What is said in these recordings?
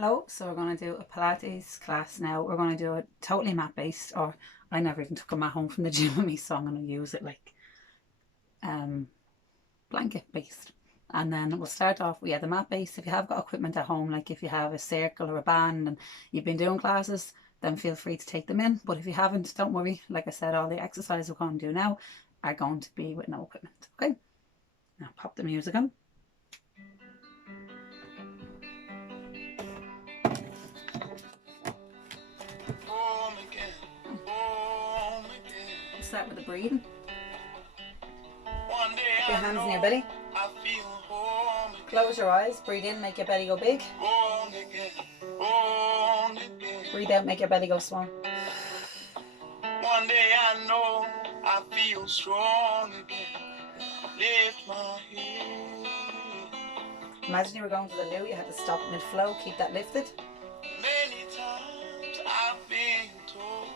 Hello, so we're going to do a Pilates class now. We're going to do it totally mat based, or I never even took a mat home from the gym with me, so I'm going to use it like blanket based. And then we'll start off with the mat based. If you have got equipment at home, like if you have a circle or a band and you've been doing classes, then feel free to take them in. But if you haven't, don't worry. Like I said, all the exercises we're going to do now are going to be with no equipment. Okay, now pop the music on. Start with the breathing. Your hands in your belly. Close your eyes. Breathe in, make your belly go big. Breathe out, make your belly go small. One day I know I feel strong again. Lift my head. Imagine you were going to the loo, you had to stop mid-flow, keep that lifted. Many times I've been told.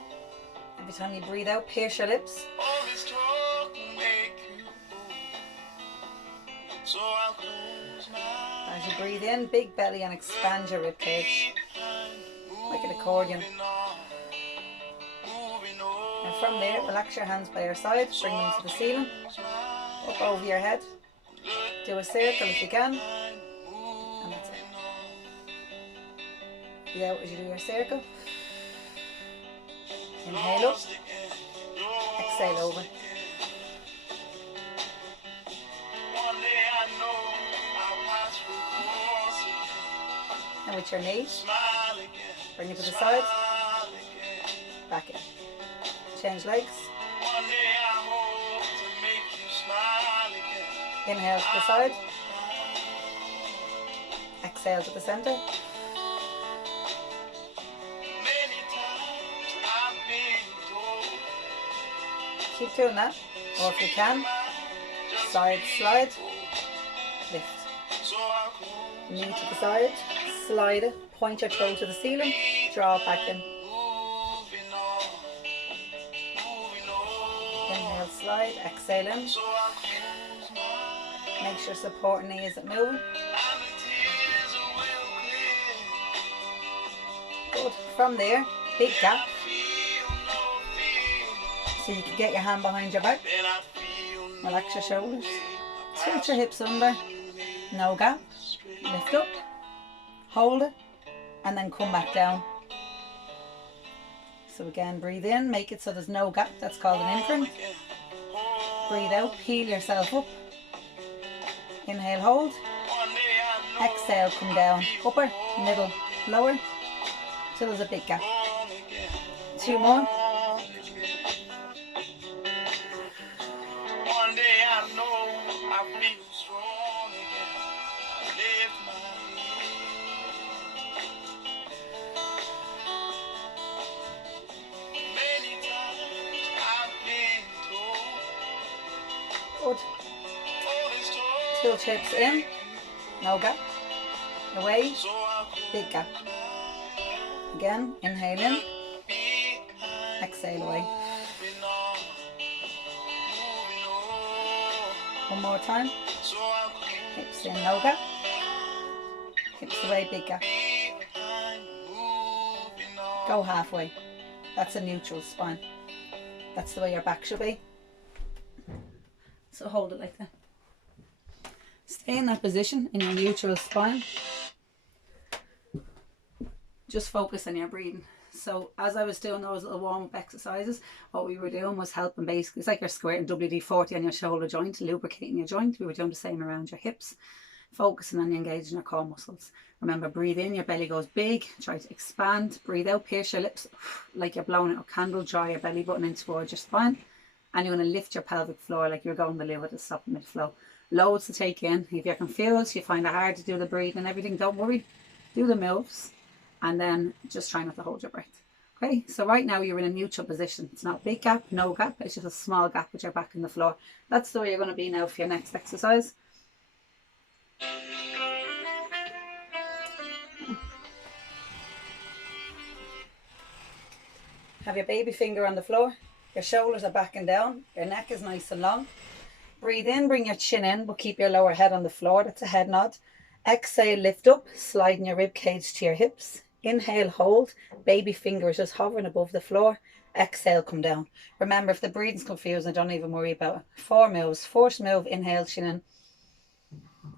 Every time you breathe out, pierce your lips. All this talk will make you old. So I'll close my eyes. As you breathe in, big belly and expand your rib cage. Like an accordion. And from there, relax your hands by your side, bring them to the ceiling, up over your head. Do a circle if you can. And that's it. Breathe out as you do your circle. Inhale up, exhale over. And with your knees, bring it to the side, back in. Change legs. Inhale to the side, exhale to the center. Keep doing that, or if you can, side slide, lift. Knee to the side, slide it, point your toe to the ceiling, draw it back in. Inhale, slide, exhale in. Make sure support knee isn't moving. Good. From there, big gap. So you can get your hand behind your back. Relax your shoulders. Tilt your hips under. No gap. Lift up. Hold it. And then come back down. So again, breathe in. Make it so there's no gap. That's called an imprint. Breathe out. Peel yourself up. Inhale, hold. Exhale, come down. Upper, middle, lower. Till there's a big gap. 2 more. One day I know I feel strong again. I lift my head. Many times I've been told. Good. Tilt hips in. No gap. Away. Big gap. Again, inhale in. Exhale away. One more time. Hips in, no gap. Hips away, big gap. Go halfway. That's a neutral spine. That's the way your back should be. So hold it like that. Stay in that position in your neutral spine. Just focus on your breathing. So as I was doing those little warm-up exercises, what we were doing was helping basically, it's like you're squirting WD-40 on your shoulder joint, lubricating your joint. We were doing the same around your hips, focusing on engaging your core muscles. Remember, breathe in, your belly goes big, try to expand. Breathe out, pierce your lips like you're blowing out a candle, draw your belly button in towards your spine. And you're going to lift your pelvic floor like you're going to the loo at the stop mid-flow. Loads to take in. If you're confused, you find it hard to do the breathing and everything, don't worry. Do the moves. And then just try not to hold your breath. Okay, so right now you're in a neutral position. It's not a big gap, no gap. It's just a small gap with your back in the floor. That's the way you're going to be now for your next exercise. Have your baby finger on the floor. Your shoulders are back and down. Your neck is nice and long. Breathe in, bring your chin in, but keep your lower head on the floor. That's a head nod. Exhale, lift up, sliding your rib cage to your hips. Inhale, hold, baby fingers just hovering above the floor. Exhale, come down. Remember, if the breathing's confusing, don't even worry about it. 4 moves. First move, inhale, chin in.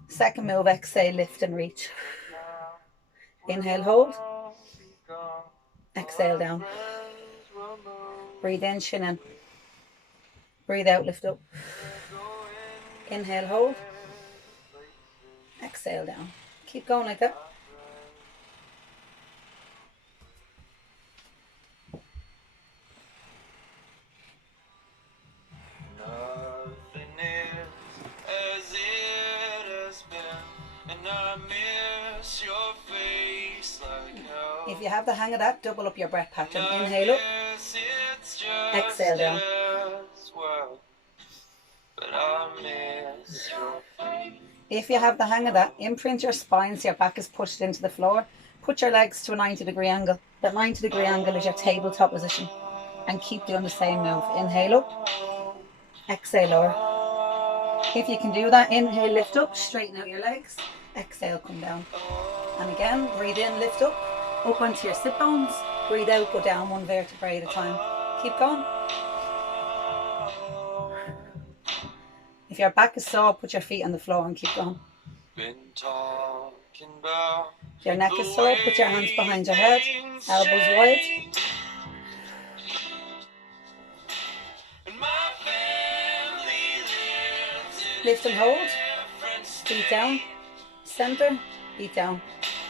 Second move, exhale, lift and reach. Inhale, hold. Exhale, down. Breathe in, chin in. Breathe out, lift up. Inhale, hold. Exhale, down. Keep going like that. Nothing is as it has been, and I miss your face like hell. If you have the hang of that, double up your breath pattern. Inhale up. Exhale down. But I miss your face. If you have the hang of that, imprint your spine so your back is pushed into the floor. Put your legs to a 90-degree angle. That 90-degree angle is your tabletop position. And keep doing the same move. Inhale up. Exhale lower. If you can do that, inhale, lift up, straighten out your legs. Exhale, come down. And again, breathe in, lift up onto your sit bones. Breathe out, go down one vertebrae at a time. Keep going. If your back is sore, put your feet on the floor and keep going. If your neck is sore, put your hands behind your head, elbows wide. Lift and hold. Feet down. Center. Feet down.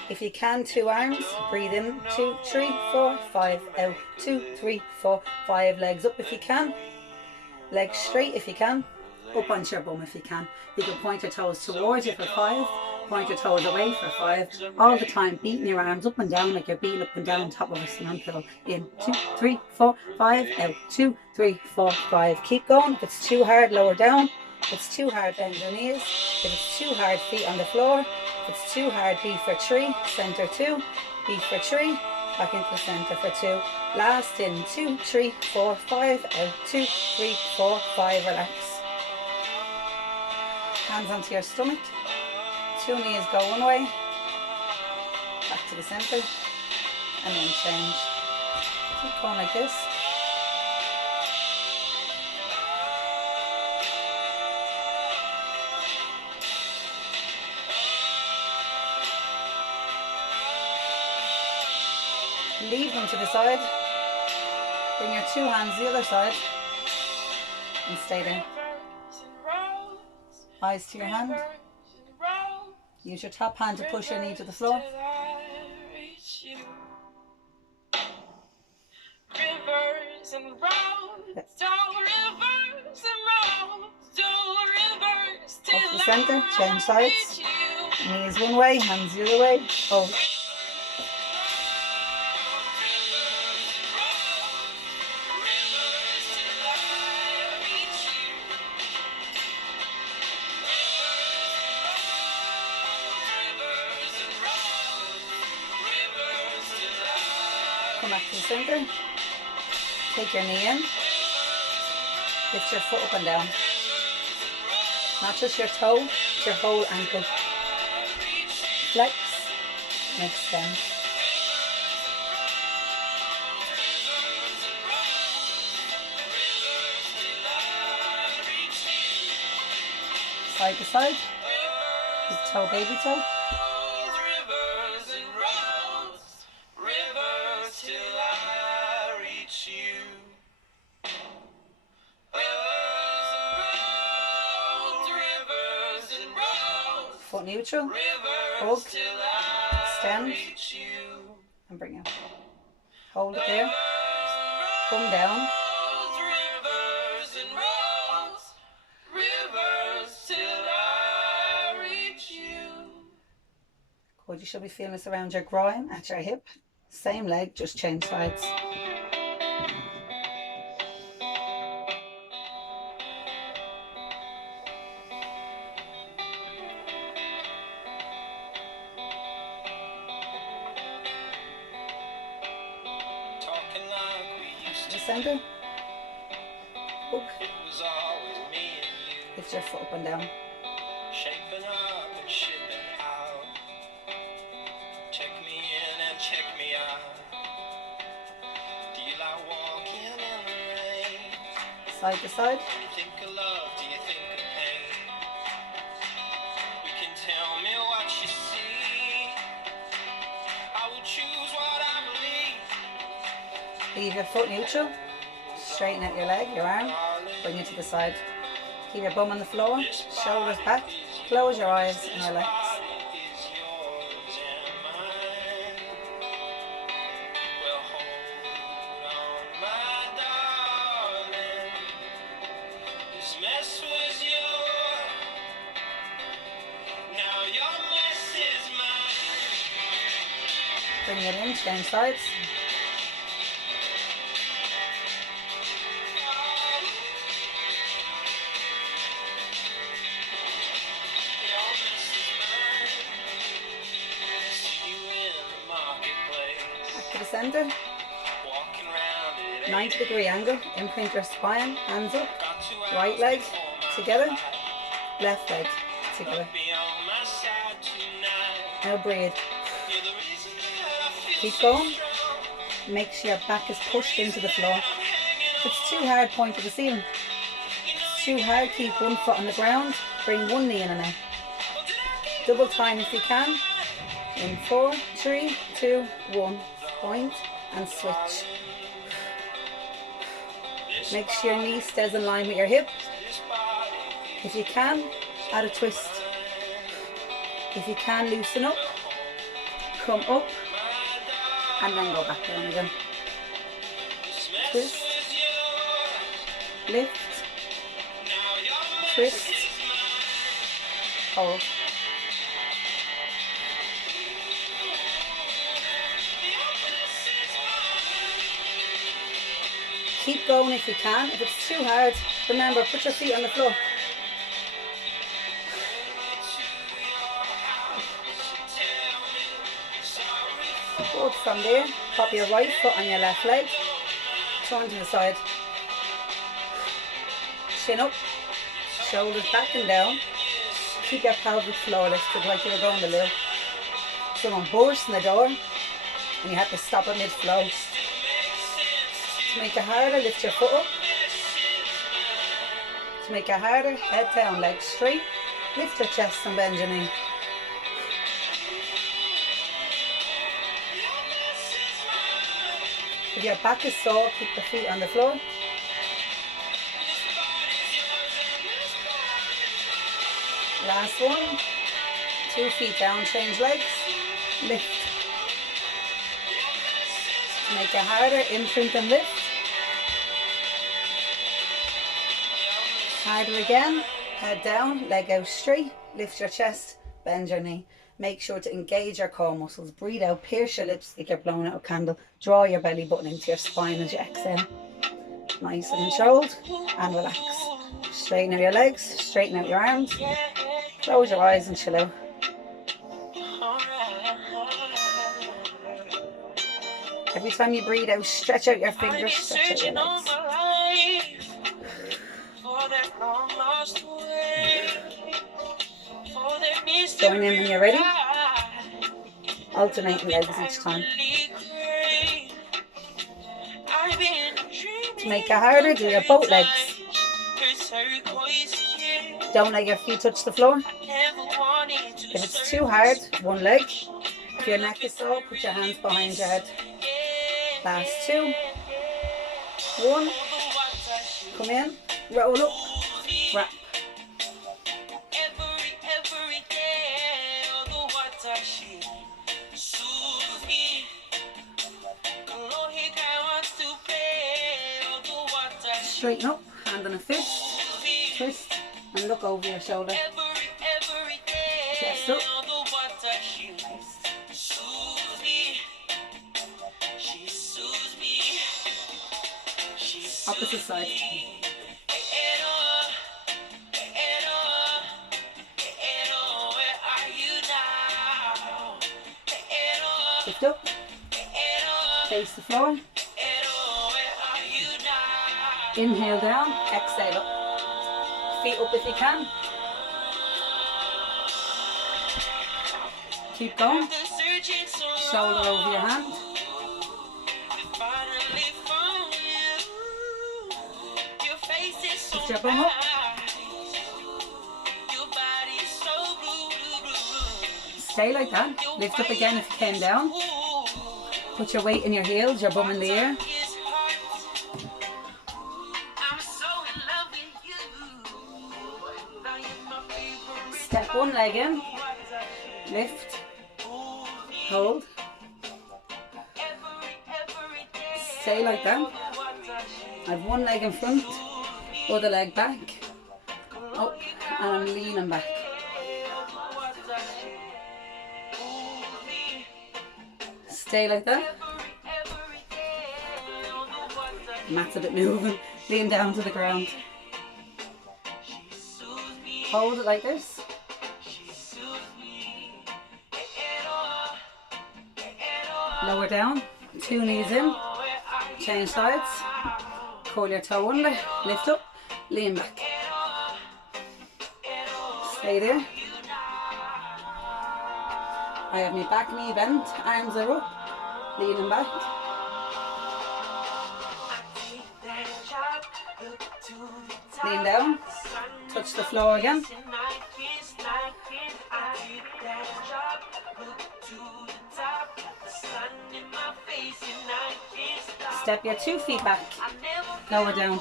If you can, 2 arms. Breathe in. 2, 3, 4, 5. Out. 2, 3, 4, 5. Legs up if you can. Legs straight if you can. Up onto your bum if you can. You can point your toes towards you for 5. Point your toes away for 5. All the time, beating your arms up and down like you're beating up and down on top of a cement pillow. In. 2, 3, 4, 5. Out. 2, 3, 4, 5. Keep going. If it's too hard, lower down. If it's too hard, bend your knees. If it's too hard, feet on the floor. If it's too hard, B for 3. Center 2. B for 3. Back into the center for 2. Last in. 2, 3, 4, 5. Out. 2, 3, 4, 5. Relax. Hands onto your stomach. 2 knees go one way. Back to the center. And then change. Keep going like this. Leave them to the side. Bring your 2 hands to the other side. And stay there. Eyes to your hand. Use your top hand to push your knee to the floor. Off the center, change sides. Knees one way, hands the other way. Hold. Come back to the center. Take your knee in. Lift your foot up and down. Not just your toe, it's your whole ankle. Flex and extend. Side to side. Big toe, baby toe. Foot neutral, hug, extend, and bring out. Hold it there, come down. Good, you should be feeling this around your groin, at your hip. Same leg, just change sides. Center. Hook. Lift your foot up and down. check me out? Do you like walking in the rain? Side to side. Do you think of love? Do you think of pain? You can tell me what you see. I will choose what I believe. Leave your foot neutral. Straighten out your leg, your arm. Bring it to the side. Keep your bum on the floor. Shoulders back. Close your eyes and relax. Bring it in, change sides. Back to the centre. 90-degree angle. Imprint your spine, hands up. Right leg together. Left leg together. Now breathe. Keep going. Make sure your back is pushed into the floor. If it's too hard, point to the ceiling. If it's too hard, keep one foot on the ground. Bring one knee in and out. Double time if you can. In 4, 3, 2, 1. Point and switch. Make sure your knee stays in line with your hip. If you can, add a twist. If you can, loosen up. Come up. And then go back down again. Twist. Lift. Twist. Hold. Keep going if you can. If it's too hard, remember, put your feet on the floor. Good. From there, pop your right foot on your left leg. Turn to the side. Chin up. Shoulders back and down. Keep your pelvic floor lifted like you were going to loo. Someone burst in the door and you had to stop it mid-flow. To make it harder, lift your foot up. To make it harder, head down, legs straight. Lift your chest and bend your knee. If your back is sore, keep the feet on the floor. Last one. 2 feet down, change legs. Lift. To make it harder, imprint and lift. Harder again. Head down, leg out straight. Lift your chest, bend your knee. Make sure to engage your core muscles. Breathe out, pierce your lips like you're blowing out a candle. Draw your belly button into your spine as you exhale. Nice and controlled. And relax. Straighten out your legs, straighten out your arms. Close your eyes and chill out. Every time you breathe out, stretch out your fingers, stretch out your legs. Join in when you're ready. Alternating legs each time. To make it harder, do your both legs. Don't let your feet touch the floor. If it's too hard, one leg. If your neck is sore, put your hands behind your head. Last 2. 1. Come in, roll up, wrap. Straighten up, hand on a fist, twist, and look over your shoulder. Chest up. Opposite side. Lift up. Face the floor. Inhale down, exhale up. Feet up if you can. Keep going. Shoulder over your hand. Lift your bum up. Stay like that. Lift up again if you came down. Put your weight in your heels, your bum in the air. Step one leg in. Lift. Hold. Stay like that. I have one leg in front, other leg back. Up, and I'm leaning back. Stay like that. Mat's a bit moving. Lean down to the ground. Hold it like this. Lower down. 2 knees in. Change sides. Curl your toe under. Lift up. Lean back. Stay there. I have my back knee bent. Arms are up. Leaning back. Lean down. Touch the floor again. Step your 2 feet back. Lower down.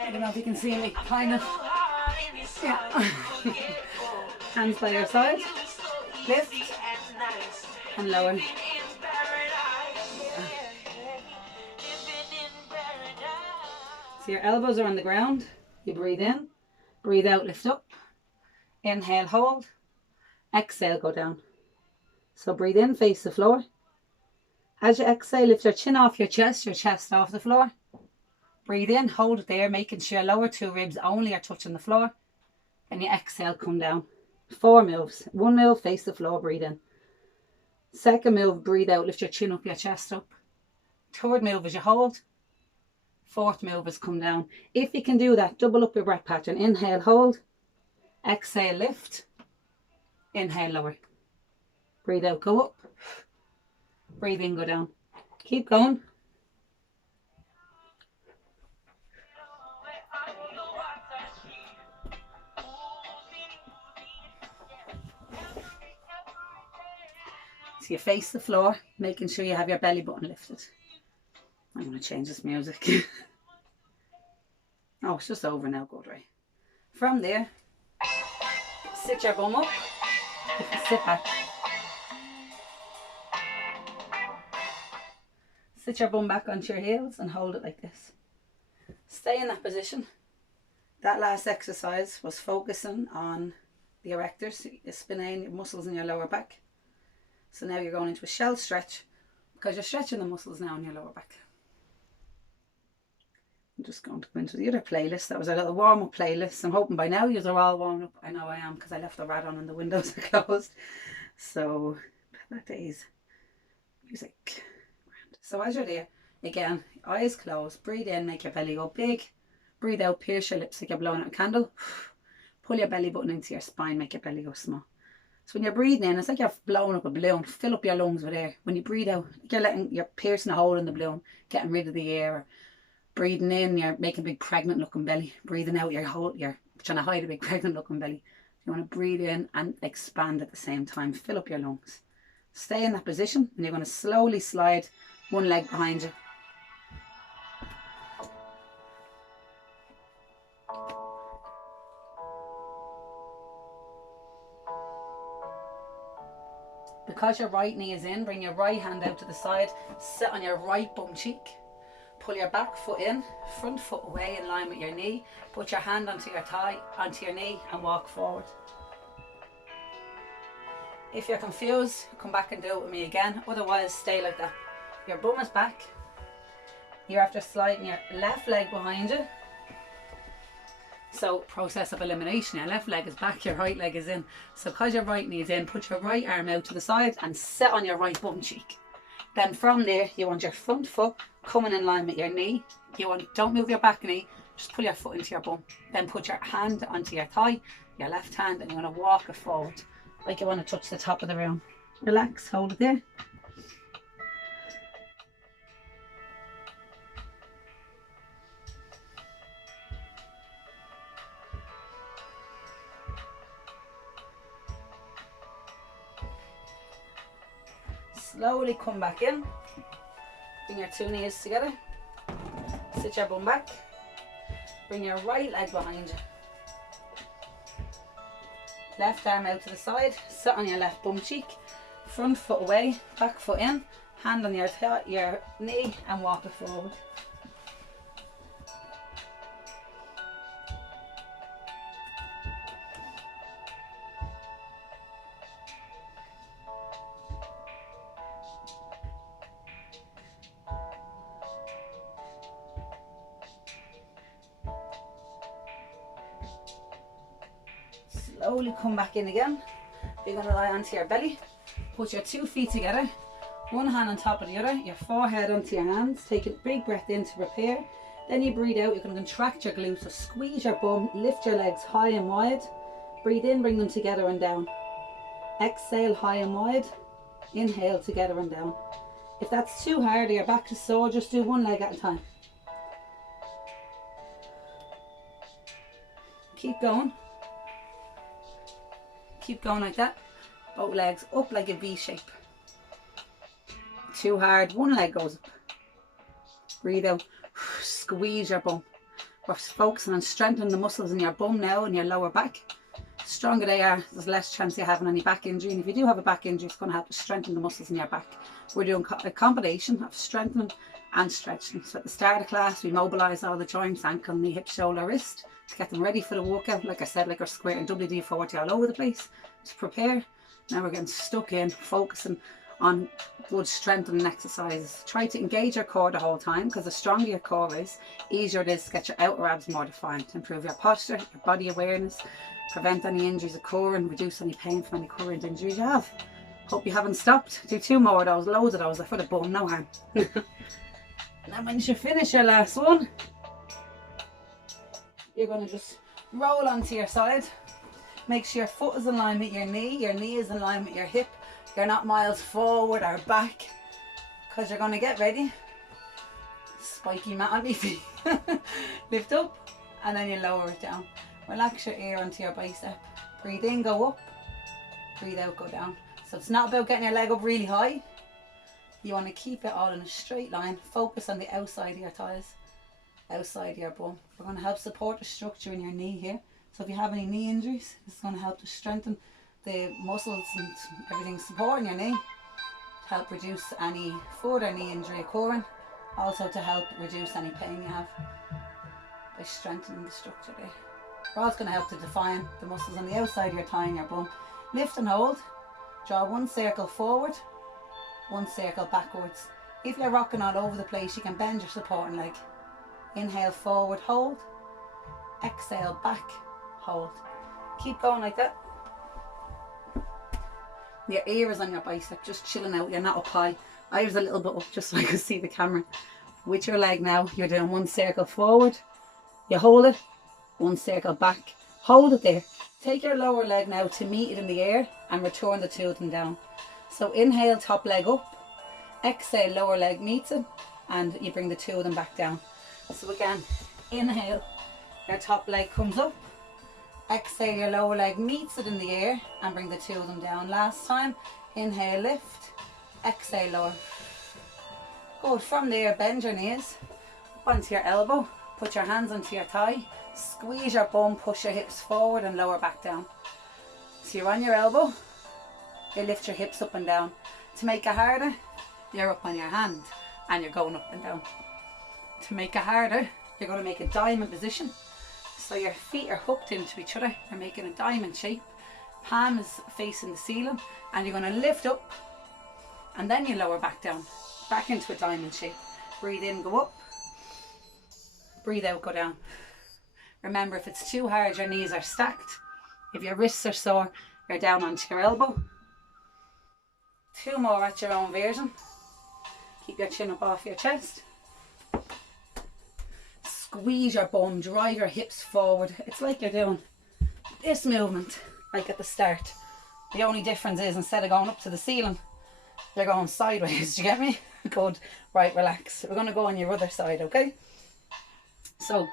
I don't know if you can see me. Kind of. Yeah. Hands by your side. Lift. And lower. So your elbows are on the ground. You breathe in. Breathe out, lift up. Inhale, hold. Exhale, go down. So breathe in, face the floor. As you exhale, lift your chin off your chest off the floor. Breathe in, hold it there, making sure your lower 2 ribs only are touching the floor. Then you exhale, come down. 4 moves. 1 move, face the floor, breathe in. Second move, breathe out, lift your chin up, your chest up. Third move is you hold. Fourth move is come down. If you can do that, double up your breath pattern. Inhale, hold. Exhale, lift. Inhale, lower. Breathe out, go up. Breathe in, go down. Keep going. So you face the floor, making sure you have your belly button lifted. I'm going to change this music. Oh, it's just over now, good, right? From there, sit your bum up. You can sit back. Sit your bum back onto your heels and hold it like this. Stay in that position. That last exercise was focusing on the erectors, the spinae, your muscles in your lower back. So now you're going into a shell stretch because you're stretching the muscles now in your lower back. I'm just going to go into the other playlist. That was a little warm-up playlist. I'm hoping by now you're all warmed up. I know I am because I left the rat on and the windows are closed. So, Pilates music. So as you're there, again, eyes closed, breathe in, make your belly go big. Breathe out, pierce your lips like you're blowing out a candle. Pull your belly button into your spine, make your belly go small. So when you're breathing in, it's like you're blowing up a balloon. Fill up your lungs with air. When you breathe out, you're piercing a hole in the balloon, getting rid of the air. Breathing in, you're making a big pregnant looking belly. Breathing out, you're trying to hide a big pregnant looking belly. You want to breathe in and expand at the same time. Fill up your lungs. Stay in that position and you're going to slowly slide one leg behind you. Because your right knee is in, bring your right hand out to the side, sit on your right bum cheek. Pull your back foot in, front foot away in line with your knee. Put your hand onto your thigh, onto your knee and walk forward. If you're confused, come back and do it with me again. Otherwise, stay like that. Your bum is back. You're after sliding your left leg behind you. So, process of elimination. Your left leg is back, your right leg is in. So, because your right knee is in, put your right arm out to the side and sit on your right bum cheek. Then from there, you want your front foot coming in line with your knee. Don't move your back knee, just pull your foot into your bum. Then put your hand onto your thigh, your left hand, and you want to walk it forward like you want to touch the top of the room. Relax, hold it there. Slowly come back in. Bring your two knees together. Sit your bum back. Bring your right leg behind you. Left arm out to the side. Sit on your left bum cheek. Front foot away, back foot in. Hand on your knee and walk it forward. Slowly come back in again. You're going to lie onto your belly. Put your 2 feet together. One hand on top of the other. Your forehead onto your hands. Take a big breath in to prepare. Then you breathe out. You're going to contract your glutes. So squeeze your bum. Lift your legs high and wide. Breathe in. Bring them together and down. Exhale high and wide. Inhale together and down. If that's too hard or your back is sore, just do one leg at a time. Keep going. Keep going like that. Both legs up like a V shape. Too hard, one leg goes up. Breathe out. Squeeze your bum. We're focusing on strengthening the muscles in your bum now and your lower back. The stronger they are, there's less chance of having any back injury. And if you do have a back injury, it's going to help to strengthen the muscles in your back. We're doing a combination of strengthening and stretching. So at the start of class, we mobilise all the joints, ankle, knee, hip, shoulder, wrist, to get them ready for the workout. Like I said, like we're squaring WD-40 all over the place to prepare. Now we're getting stuck in, focusing on good strengthening exercises. Try to engage your core the whole time, because the stronger your core is, easier it is to get your outer abs more defined, to improve your posture, your body awareness, prevent any injuries occurring, reduce any pain from any current injuries you have. Hope you haven't stopped. Do 2 more of those, loads of those. They're for the bum, no harm. And then once you finish your last one, you're going to just roll onto your side. Make sure your foot is in line with your knee is in line with your hip. You're not miles forward or back, because you're going to get ready. Spiky mat on your feet. Lift up and then you lower it down. Relax your ear onto your bicep. Breathe in, go up. Breathe out, go down. So it's not about getting your leg up really high. You want to keep it all in a straight line. Focus on the outside of your thighs, outside of your bum. We're going to help support the structure in your knee here. So if you have any knee injuries, this is going to help to strengthen the muscles and everything supporting your knee, to help reduce any further knee injury occurring. Also to help reduce any pain you have by strengthening the structure there. We're also going to help to define the muscles on the outside of your thigh and your bum. Lift and hold. Draw one circle forward, one circle backwards. If you're rocking all over the place, you can bend your supporting leg. Inhale, forward, hold. Exhale, back, hold. Keep going like that. Your ear is on your bicep, just chilling out. You're not up high. I was a little bit up just so I could see the camera. With your leg now, you're doing one circle forward. You hold it, one circle back. Hold it there. Take your lower leg now to meet it in the air and return the 2 of them down. So inhale, top leg up. Exhale, lower leg meets it, and you bring the 2 of them back down. So again, inhale, your top leg comes up. Exhale, your lower leg meets it in the air and bring the 2 of them down. Last time, inhale, lift. Exhale, lower. Good. From there, bend your knees up onto your elbow. Put your hands onto your thigh. Squeeze your bum, push your hips forward and lower back down. So you're on your elbow. You lift your hips up and down. To make it harder, you're up on your hand and you're going up and down. To make it harder, you're going to make a diamond position. So your feet are hooked into each other. You're making a diamond shape. Palm is facing the ceiling and you're going to lift up and then you lower back down. Back into a diamond shape. Breathe in, go up. Breathe out, go down. Remember, if it's too hard, your knees are stacked. If your wrists are sore, you're down onto your elbow. 2 more at your own version. Keep your chin up off your chest. Squeeze your bum, drive your hips forward. It's like you're doing this movement, like at the start. The only difference is instead of going up to the ceiling, you're going sideways. Do you get me? Good. Right, relax. We're going to go on your other side, okay? So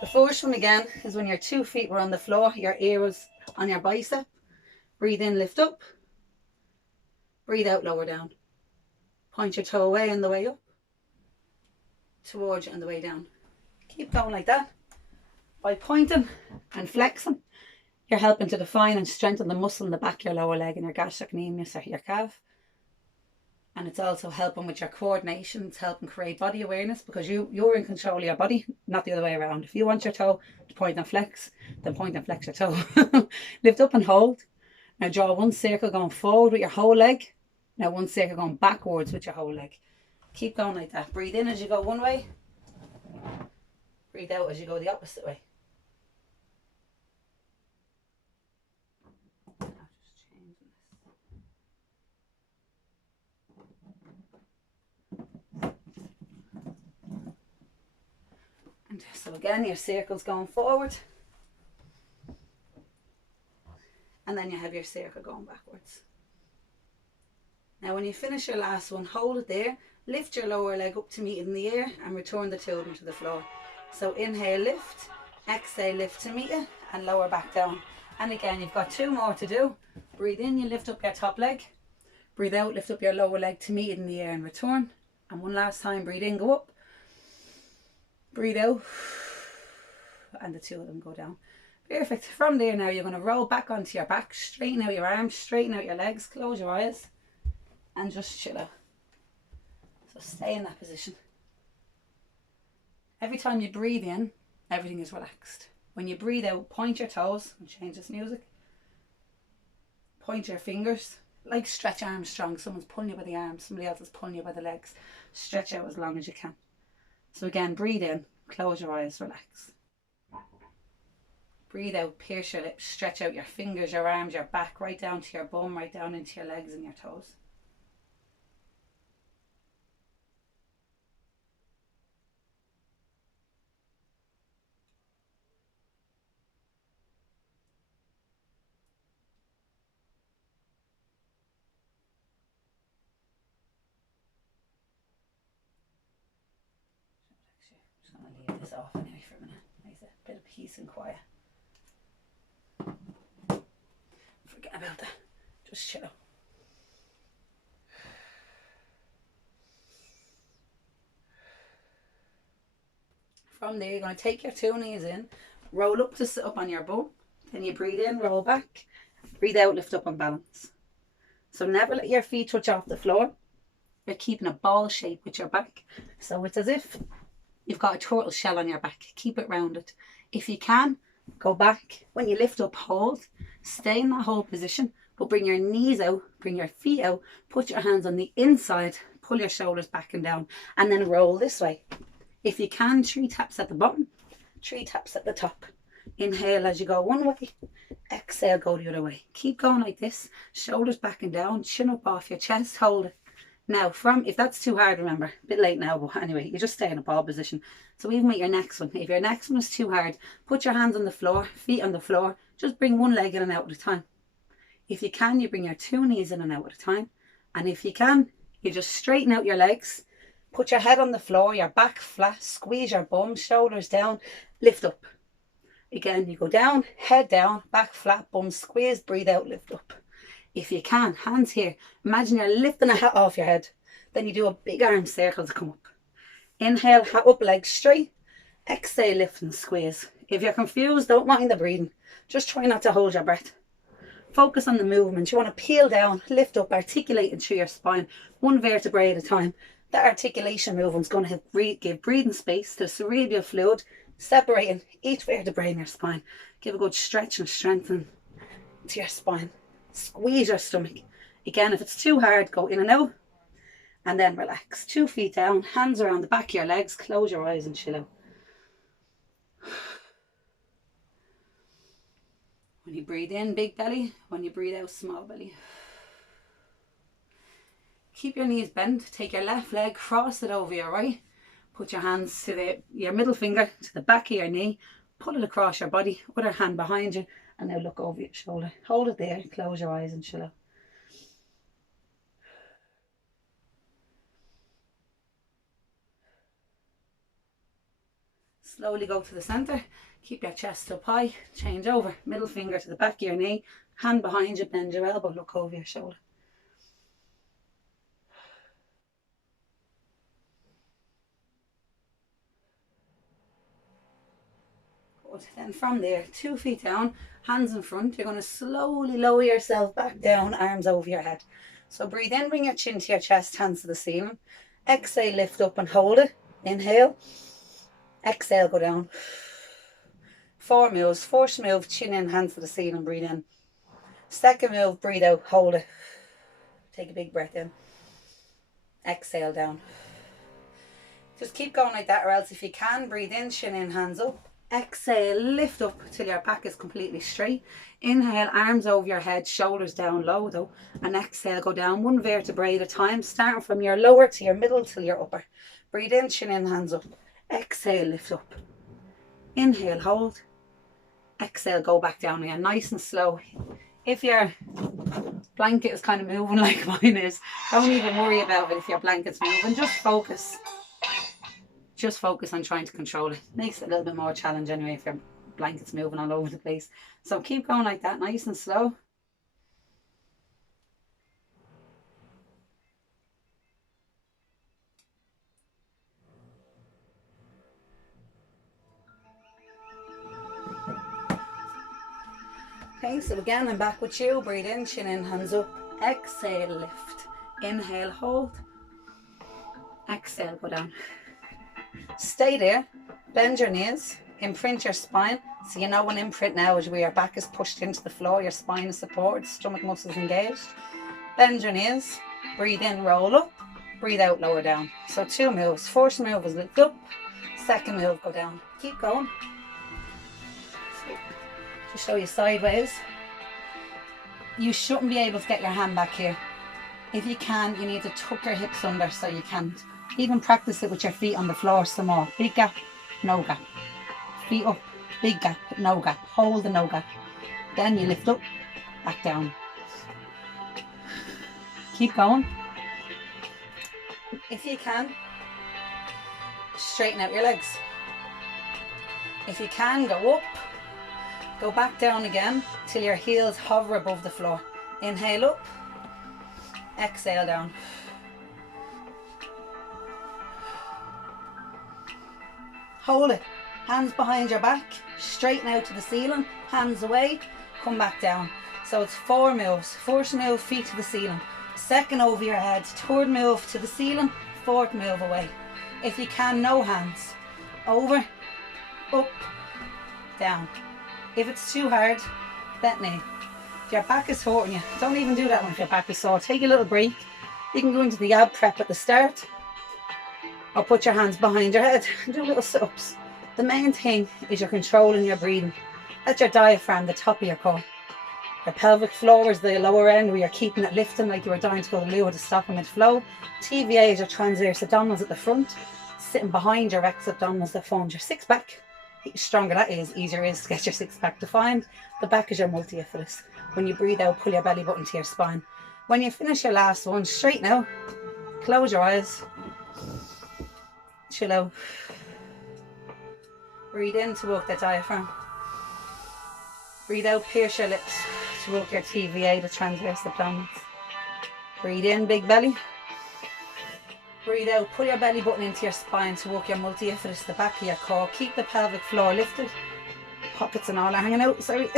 the first one again is when your 2 feet were on the floor, your ear was on your bicep. Breathe in, lift up. Breathe out, lower down. Point your toe away on the way up, towards you on the way down. Keep going like that. By pointing and flexing, you're helping to define and strengthen the muscle in the back of your lower leg and your gastrocnemius or your calf. And it's also helping with your coordination. It's helping create body awareness, because you're in control of your body, not the other way around. If you want your toe to point and flex, then point and flex your toe. Lift up and hold. Now draw one circle going forward with your whole leg. Now one circle going backwards with your whole leg. Keep going like that. Breathe in as you go one way. Breathe out as you go the opposite way. And so again, your circle's going forward. And then you have your circle going backwards. Now when you finish your last one, hold it there. Lift your lower leg up to meet it in the air and return the two of them to the floor. So inhale, lift. Exhale, lift to meet it and lower back down. And again, you've got 2 more to do. Breathe in, you lift up your top leg. Breathe out, lift up your lower leg to meet it in the air and return. And one last time, breathe in, go up. Breathe out. And the 2 of them go down. Perfect. From there now, you're going to roll back onto your back. Straighten out your arms, straighten out your legs. Close your eyes. And just chill out. So stay in that position. Every time you breathe in, everything is relaxed. When you breathe out, point your toes and change this music. Point your fingers. Like stretch arms strong. Someone's pulling you by the arms. Somebody else is pulling you by the legs. Stretch out as long as you can. So again, breathe in. Close your eyes. Relax. Breathe out. Pierce your lips. Stretch out your fingers, your arms, your back. Right down to your bum. Right down into your legs and your toes. Just going to leave this off anyway for a minute. Nice a bit of peace and quiet. Forget about that. Just chill out. From there, you're going to take your 2 knees in, roll up to sit up on your bum. Then you breathe in, roll back. Breathe out, lift up and balance. So never let your feet touch off the floor. You're keeping a ball shape with your back. So it's as if you've got a turtle shell on your back. Keep it rounded. If you can, go back. When you lift up, hold. Stay in that whole position, but bring your knees out, bring your feet out, put your hands on the inside, pull your shoulders back and down, and then roll this way. If you can, 3 taps at the bottom, 3 taps at the top. Inhale as you go one way, exhale, go the other way. Keep going like this, shoulders back and down, chin up off your chest, hold it. Now, if that's too hard, remember, a bit late now, but anyway, you just stay in a ball position. So even with your next one, if your next one is too hard, put your hands on the floor, feet on the floor, just bring one leg in and out at a time. If you can, you bring your 2 knees in and out at a time. And if you can, you just straighten out your legs, put your head on the floor, your back flat, squeeze your bum, shoulders down, lift up. Again, you go down, head down, back flat, bum squeeze, breathe out, lift up. If you can, hands here. Imagine you're lifting a hat off your head. Then you do a big arm circle to come up. Inhale, hat up, legs straight. Exhale, lift and squeeze. If you're confused, don't mind the breathing. Just try not to hold your breath. Focus on the movement. You want to peel down, lift up, articulating through your spine, 1 vertebrae at a time. That articulation movement is going to give breathing space to the cerebral fluid, separating each vertebrae in your spine. Give a good stretch and strengthen to your spine. Squeeze your stomach. Again, if it's too hard, go in and out. And then relax. 2 feet down, hands around the back of your legs. Close your eyes and chill out. When you breathe in, big belly. When you breathe out, small belly. Keep your knees bent. Take your left leg, cross it over your right. Put your hands to your middle finger to the back of your knee. Pull it across your body. Other hand behind you. And now look over your shoulder. Hold it there, close your eyes and chill out. Slowly go to the centre. Keep your chest up high. Change over. Middle finger to the back of your knee. Hand behind you, bend your elbow, look over your shoulder. Good. Then from there, 2 feet down, hands in front. You're going to slowly lower yourself back down, arms over your head. So breathe in, bring your chin to your chest, hands to the ceiling. Exhale, lift up and hold it. Inhale. Exhale, go down. 4 moves. First move, chin in, hands to the ceiling, breathe in. Second move, breathe out, hold it. Take a big breath in. Exhale, down. Just keep going like that, or else if you can, breathe in, chin in, hands up. Exhale, lift up till your back is completely straight. Inhale, arms over your head, shoulders down low though. And exhale, go down 1 vertebrae at a time, starting from your lower to your middle to your upper. Breathe in, chin in, hands up. Exhale, lift up. Inhale, hold. Exhale, go back down again, nice and slow. If your blanket is kind of moving like mine is, don't even worry about it if your blanket's moving. Just focus. Just focus on trying to control it. Makes it a little bit more challenge anyway if your blanket's moving all over the place. So keep going like that, nice and slow. Okay, so again, I'm back with you. Breathe in, chin in, hands up. Exhale, lift. Inhale, hold. Exhale, go down. Stay there. Bend your knees. Imprint your spine. So you know an imprint now is where your back is pushed into the floor, your spine is supported, stomach muscles engaged. Bend your knees. Breathe in, roll up. Breathe out, lower down. So 2 moves. First move is lift up. Second move, go down. Keep going. To show you sideways, you shouldn't be able to get your hand back here. If you can, you need to tuck your hips under so you can't. Even practice it with your feet on the floor some more. Big gap, no gap. Feet up, big gap, no gap. Hold the no gap. Then you lift up, back down. Keep going. If you can, straighten out your legs. If you can, go up. Go back down again till your heels hover above the floor. Inhale up, exhale down. Hold it. Hands behind your back, straighten out to the ceiling, hands away, come back down. So it's 4 moves. First move, feet to the ceiling. Second over your head. Third move to the ceiling. Fourth move away. If you can, no hands. Over, up, down. If it's too hard, bent knee. If your back is hurting you, don't even do that one if your back is sore. Take a little break. You can go into the ab prep at the start, or put your hands behind your head and do little sit-ups. The main thing is you're controlling your breathing. That's your diaphragm, the top of your core. Your pelvic floor is the lower end where you're keeping it lifting like you were dying to go to the loo to stop in mid-flow. TVA is your transverse abdominals at the front. Sitting behind your rectus abdominals that forms your six-pack. The stronger that is, easier it is to get your six-pack defined. The back is your multi-iphilis. When you breathe out, pull your belly button to your spine. When you finish your last one, straighten out, close your eyes, chill out. Breathe in to work that diaphragm. Breathe out, pierce your lips to work your TVA, the transverse abdominals. Breathe in, big belly. Breathe out, pull your belly button into your spine to work your multi-iphilis, the back of your core. Keep the pelvic floor lifted. Pockets and all are hanging out, sorry.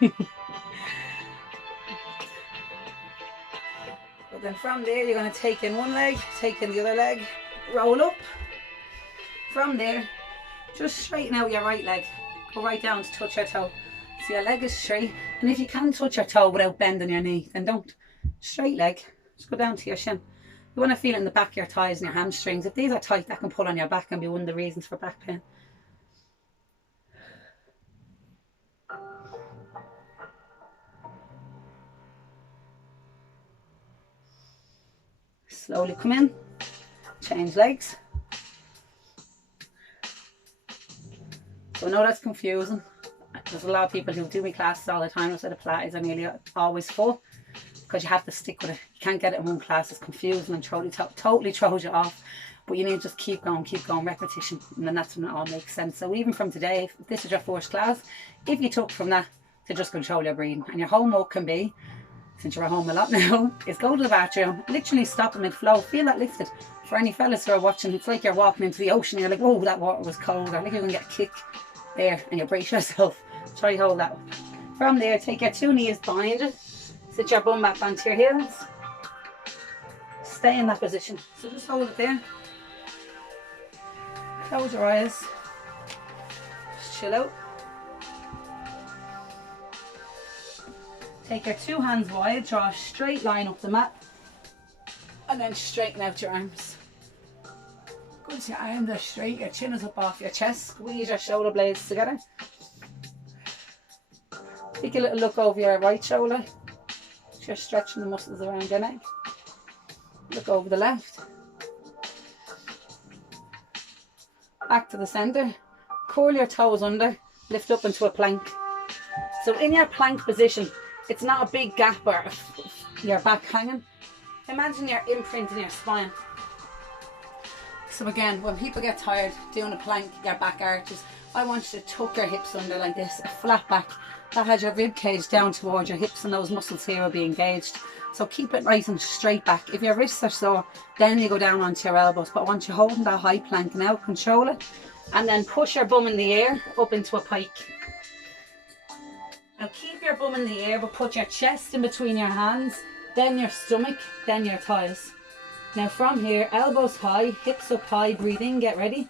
But then from there, you're going to take in one leg, take in the other leg, roll up. From there, just straighten out your right leg. Go right down to touch your toe. So your leg is straight. And if you can touch your toe without bending your knee, then don't. Straight leg, just go down to your shin. You want to feel it in the back of your thighs and your hamstrings. If these are tight, that can pull on your back and be one of the reasons for back pain. Slowly come in, change legs. So I know that's confusing. There's a lot of people who do my classes all the time outside of Pilates are nearly always full, because you have to stick with it. You can't get it in one class. It's confusing and totally throws you off. But you need to just keep going, repetition, and then that's when it all makes sense. So even from today, if this is your first class, if you took from that to just control your breathing, and your homework can be, since you're at home a lot now, is go to the bathroom, literally stop in mid-flow, feel that lifted. For any fellas who are watching, it's like you're walking into the ocean, you're like, whoa, that water was cold, or like you're going to get a kick there, and you brace yourself. Try hold that up. From there, take your 2 knees behind you, sit your bum back onto your heels, stay in that position. So just hold it there. Close your eyes, just chill out. Take your 2 hands wide, draw a straight line up the mat, and then straighten out your arms. Good, so your arms are straight, your chin is up off your chest, squeeze your shoulder blades together. Take a little look over your right shoulder, just stretching the muscles around your neck. Look over the left. Back to the centre, curl your toes under, lift up into a plank. So in your plank position, it's not a big gap or your back hanging. Imagine you're imprinting your spine. So again, when people get tired doing a plank, your back arches, I want you to tuck your hips under like this, a flat back. That has your rib cage down towards your hips, and those muscles here will be engaged. So keep it nice and straight back. If your wrists are sore, then you go down onto your elbows. But I want you holding that high plank now, control it. And then push your bum in the air up into a pike. Now keep your bum in the air, but put your chest in between your hands, then your stomach, then your thighs. Now from here, elbows high, hips up high, breathe in, get ready.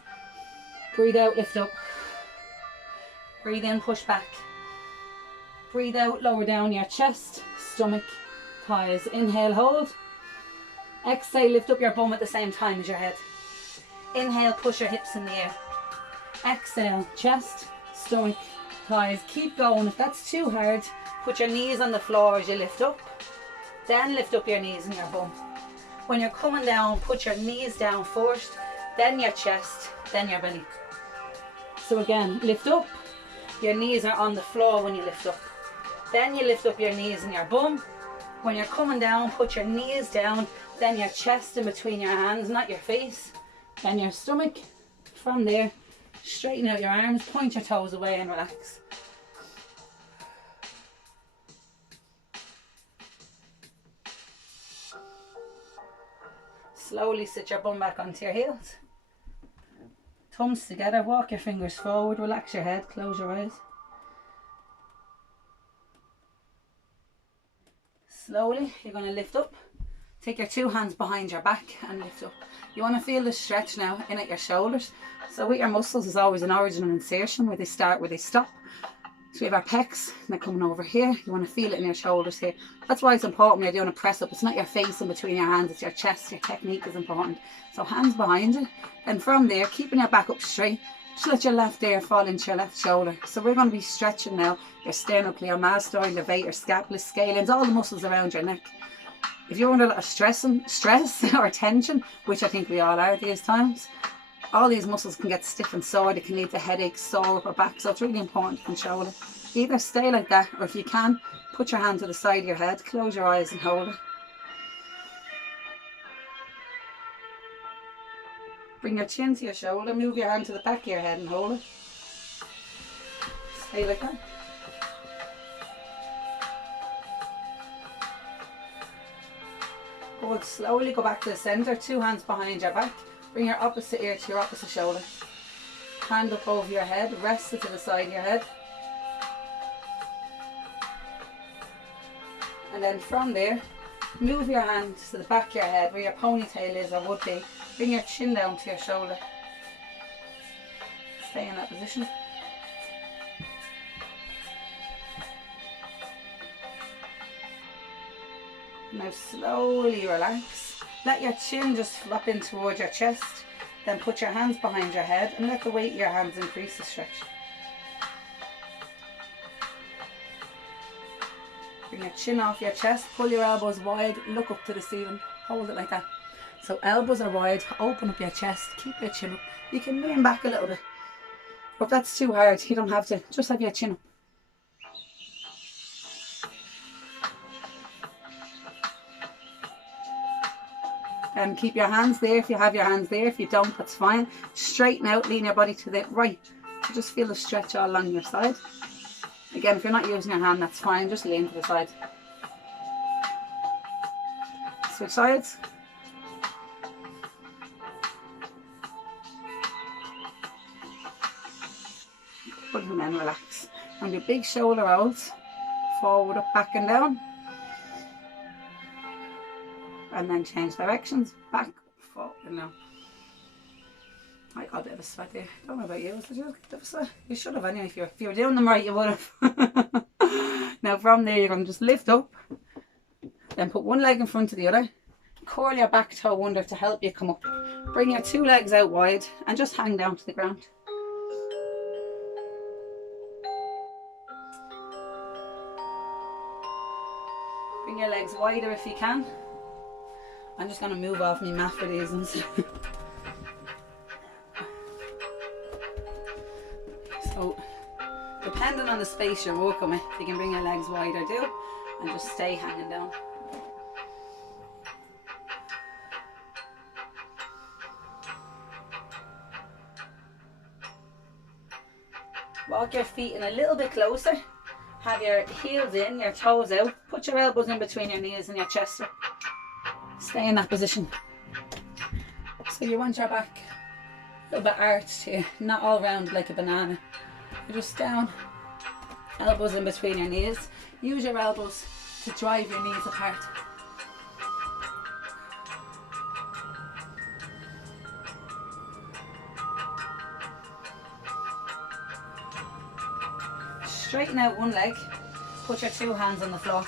Breathe out, lift up. Breathe in, push back. Breathe out, lower down your chest, stomach, thighs. Inhale, hold. Exhale, lift up your bum at the same time as your head. Inhale, push your hips in the air. Exhale, chest, stomach, thighs. Keep going. If that's too hard, put your knees on the floor as you lift up. Then lift up your knees and your bum. When you're coming down, put your knees down first, then your chest, then your belly. So again, lift up. Your knees are on the floor when you lift up. Then you lift up your knees and your bum. When you're coming down, put your knees down, then your chest in between your hands, not your face, then your stomach. From there, straighten out your arms, point your toes away and relax. Slowly sit your bum back onto your heels. Thumbs together, walk your fingers forward, relax your head, close your eyes. Slowly, you're going to lift up. Take your 2 hands behind your back and lift up. You want to feel the stretch now in at your shoulders. So with your muscles, there's always an origin and insertion, where they start, where they stop. So we have our pecs, and they're coming over here. You want to feel it in your shoulders here. That's why it's important when you're doing a press up. It's not your face in between your hands, it's your chest. Your technique is important. So hands behind you. And from there, keeping your back up straight, just let your left ear fall into your left shoulder. So we're going to be stretching now your sternocleidomastoid, levator, scapula, scalenes, all the muscles around your neck. If you're under a lot of stress or tension, which I think we all are at these times, all these muscles can get stiff and sore. They can lead to headaches, sore upper back. So it's really important to control it. Either stay like that, or if you can, put your hand to the side of your head, close your eyes and hold it. Bring your chin to your shoulder, move your hand to the back of your head and hold it. Stay like that. Good. Slowly go back to the centre, 2 hands behind your back. Bring your opposite ear to your opposite shoulder. Hand up over your head, rest it to the side of your head. And then from there, move your hand to the back of your head where your ponytail is or would be. Bring your chin down to your shoulder. Stay in that position. Now slowly relax. Let your chin just flop in towards your chest. Then put your hands behind your head and let the weight of your hands increase the stretch. Bring your chin off your chest, pull your elbows wide, look up to the ceiling, hold it like that. So elbows are wide, open up your chest, keep your chin up. You can lean back a little bit. But if that's too hard, you don't have to, just have your chin up. And keep your hands there if you have your hands there. If you don't, that's fine. Straighten out, lean your body to the right. So just feel the stretch all along your side. Again, if you're not using your hand, that's fine. Just lean to the side. Switch sides. Good, and then relax. And do big shoulder rolls. Forward, up, back and down. And then change directions. Back, forward and down. I got a bit of a sweat there. Don't know about you. Did you get a bit of a sweat? You should have anyway. If you were doing them right, you would have. Now from there, you're going to just lift up. Then put one leg in front of the other. Curl your back toe under to help you come up. Bring your two legs out wide and just hang down to the ground. Bring your legs wider if you can. I'm just going to move off my mat for these ones. So, depending on the space you're working with, you can bring your legs wider, do, and just stay hanging down. Walk your feet in a little bit closer. Have your heels in, your toes out. Put your elbows in between your knees and your chest up. Stay in that position. So you want your back a little bit arched here, not all round like a banana. You're just down, elbows in between your knees. Use your elbows to drive your knees apart. Straighten out one leg, put your two hands on the floor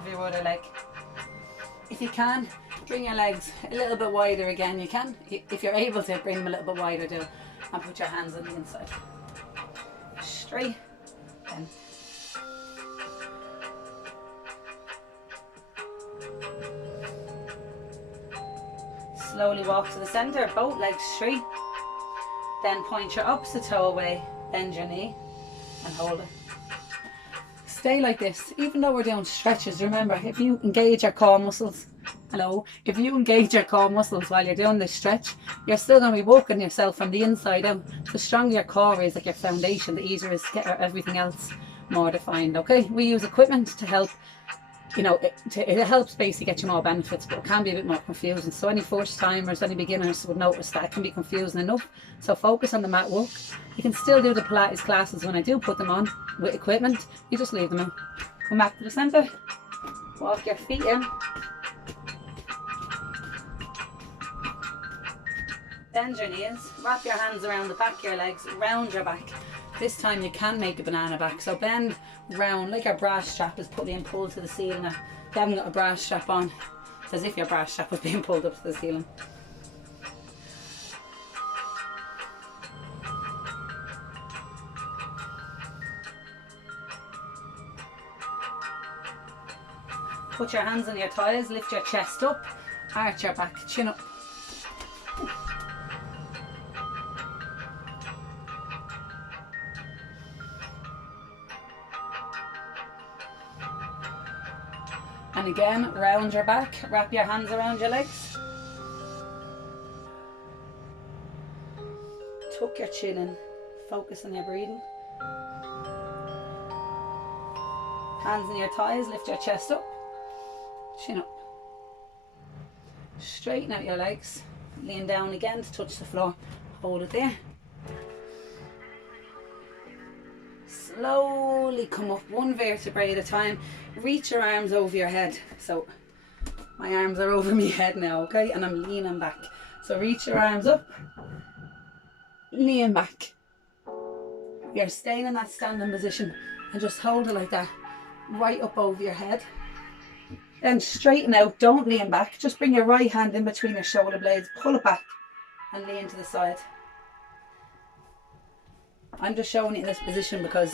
of your other leg. If you can, bring your legs a little bit wider again, you can. If you're able to, bring them a little bit wider too, and put your hands on the inside. Straight, then. Slowly walk to the centre, both legs straight. Then point your opposite toe away, bend your knee, and hold it. Stay like this, even though we're doing stretches. Remember, if you engage your core muscles, if you engage your core muscles while you're doing this stretch, you're still going to be working yourself from the inside out. The stronger your core is, like your foundation, the easier it is to get everything else more defined. Okay, we use equipment to help, it helps basically get you more benefits, but it can be a bit more confusing. So any first timers, any beginners would notice that it can be confusing enough. So focus on the mat work. You can still do the Pilates classes when I do put them on with equipment. You just leave them out. Come back to the centre. Walk your feet in. Bend your knees. Wrap your hands around the back of your legs. Round your back. This time you can make a banana back. So bend round like your bra strap is being pulled to the ceiling. If you haven't got a bra strap on, it's as if your bra strap was being pulled up to the ceiling. Put your hands on your thighs, lift your chest up, arch your back, chin up. And again, round your back, wrap your hands around your legs. Tuck your chin in, focus on your breathing. Hands on your thighs, lift your chest up, chin up. Straighten out your legs, lean down again to touch the floor, hold it there. Slowly come up one vertebrae at a time. Reach your arms over your head. So my arms are over my head now, okay? And I'm leaning back. So reach your arms up, lean back. You're staying in that standing position and just hold it like that, right up over your head. Then straighten out, don't lean back. Just bring your right hand in between your shoulder blades, pull it back and lean to the side. I'm just showing you in this position because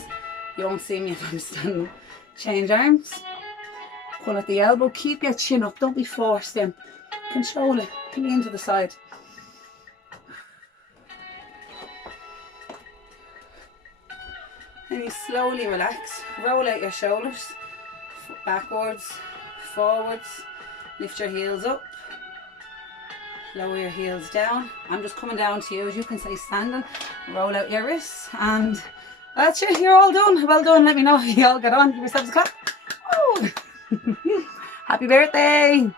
you won't see me if I'm standing. Change arms, pull at the elbow, keep your chin up, don't be forced in. Control it, lean to the side. And you slowly relax, roll out your shoulders, backwards, forwards, lift your heels up, Lower your heels down. I'm just coming down to you. As you can say standing, roll out your wrists, and that's it. You're all done. Well done. Let me know how you all got on. Give yourselves a clap. Oh. Happy birthday.